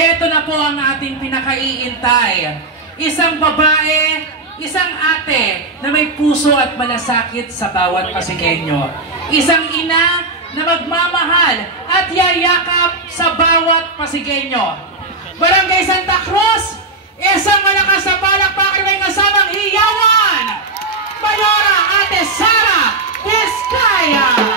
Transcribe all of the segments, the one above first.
Eto na po ang ating pinakaiintay. Isang babae, isang ate na may puso at malasakit sa bawat Pasigueño. Isang ina na magmamahal at yayakap sa bawat Pasigueño. Barangay Santa Cruz, isang malakas na palakpakan may kasamang hiyawan, Mayora Ate Sara Vizcaya.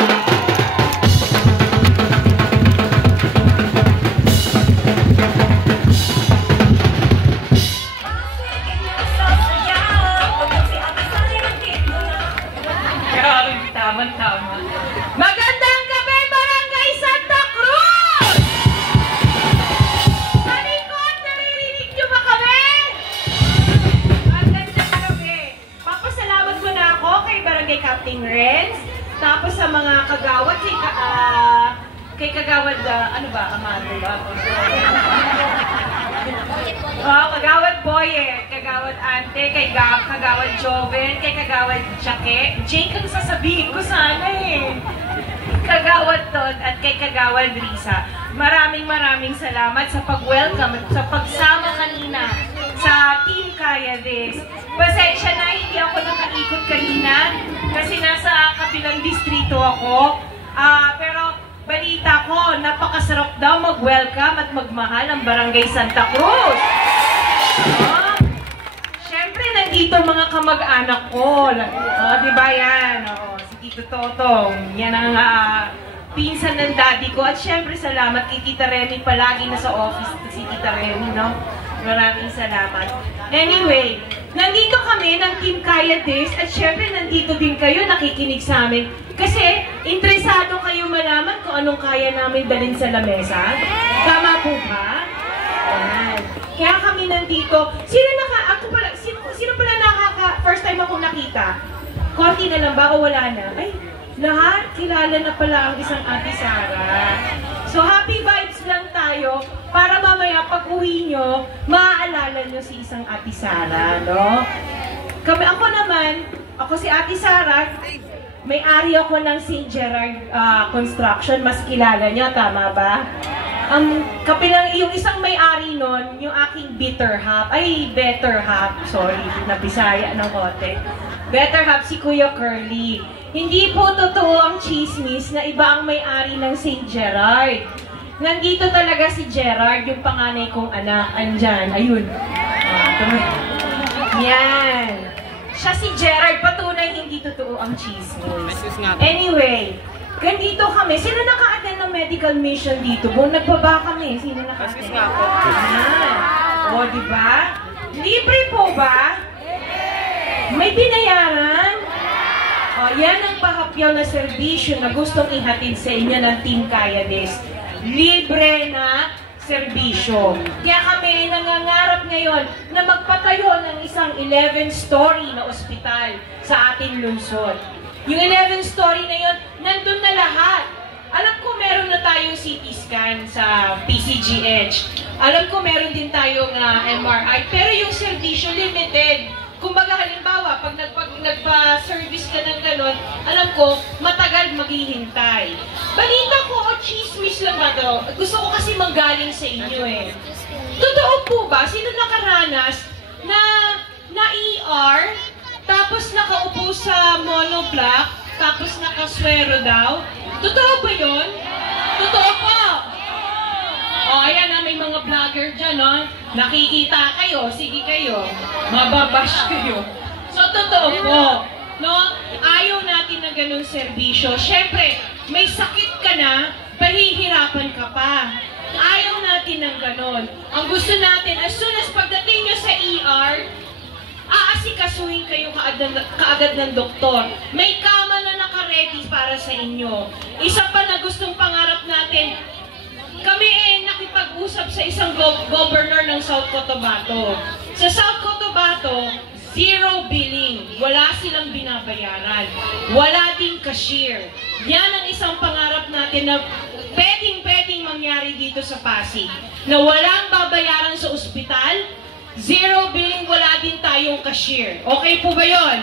Tama. Magandang gabi, Barangay Santa Cruz! Sa likod, naririnig niyo ba kami? Magandang gabi. Papasalamat ko na ako kay Barangay Captain Renz, tapos sa mga kagawad, kay kagawad, ano ba, Amado ba? Kagawad Boye, kagawad Ante, kay kagawad Joven, kay kagawad Jake. Jake ang sasabihin ko sana eh. Kagawad Todd at kay kagawad Risa. Maraming salamat sa pag-welcome at sa pagsama kanina sa Team Kaya This. Pasensya na, hindi ako nakaikot kanina kasi nasa kabilang distrito ako. Pero balita ko, napakasarap daw mag-welcome at magmahal ang Barangay Santa Cruz. Siyempre, nandito mga kamag-anak ko. Diba yan? Si Tito Totong. Yan ang pinsan ng daddy ko. At siyempre, salamat kay Tita Remy. Palagi na sa office si Tita Remy, no? Maraming salamat. Anyway, nandito kami ng Team Kaya This. At siyempre, nandito din kayo nakikinig sa amin. Kasi, interesado kayo malaman kung anong kaya namin dalhin sa lamesa. Tama po ba? Ayan. Kaya kami nandito. Sino pala first time akong nakita? Konti na lang ba o wala na? Ay, lahat kilala na pala ang isang Ate Sara. So, happy vibes lang tayo para mamaya pag uwi nyo, maaalala nyo si isang Ate Sara, no? Ako si Ate Sara, may-ari ako ng St. Gerard Construction, mas kilala nyo, tama ba? Yung isang may-ari nun, yung aking better half, sorry, nabisaya ng kote. Better half si Kuya Curly. Hindi po totoo ang chismis na iba ang may-ari ng St. Gerard. Nandito talaga si Gerard, yung panganay kong anak, andyan, ayun. Yan. Siya si Gerard, patunay hindi totoo ang chismis. Anyway, ganito kami. Sino naka-attend ng medical mission dito? Kung nagbaba kami, sino naka-attend? O, diba? Libre po ba? May binayaran? O, yan ang pahapyaw na serbisyo na gustong ihatid sa inyo ng Team Kaya This. Libre na serbisyo. Kaya kami nangangarap ngayon na magpatayo ng isang 11-story na ospital sa ating lungsod. Yung 11-story na yun, nandun na lahat. Alam ko meron na tayong CT scan sa PCGH. Alam ko meron din tayong MRI. Pero yung servisyo limited. Kumbaga halimbawa, pag nagpa-service ka ng ganon, alam ko, matagal maghihintay. Balita ko, chismis lang ba to? Gusto ko kasi manggaling sa inyo eh. Totoo po ba? Sino nakaranas na ER, tapos nakaupo sa monoblock, tapos nakaswero daw? Totoo ba yun? Totoo po! O, ayan na, may mga vlogger dyan, no? Nakikita kayo, sige kayo. Mababash kayo. So, totoo po. No? Ayaw natin na ganun serbisyo. Siyempre, may sakit ka na, pahihirapan ka pa. Ayaw natin ng ganun. Ang gusto natin, as soon as pagdating nyo sa ER, aasikasuhin kayo kaagad ng doktor. May kama na naka-ready para sa inyo. Isa pa na gustong pangarap natin, kami nakipag-usap sa isang governor ng South Cotabato. Sa South Cotabato, zero billing. Wala silang binabayaran. Wala ding cashier. Yan ang isang pangarap natin na pwedeng mangyari dito sa Pasig. Na walang babayaran sa ospital, zero billing, wala din tayong cashier. Okay po ba yun?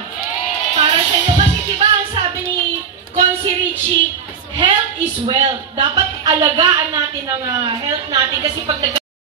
Para sa inyo. Kasi diba ang sabi ni Consi Richie, health is wealth. Dapat alagaan natin ang health natin kasi pag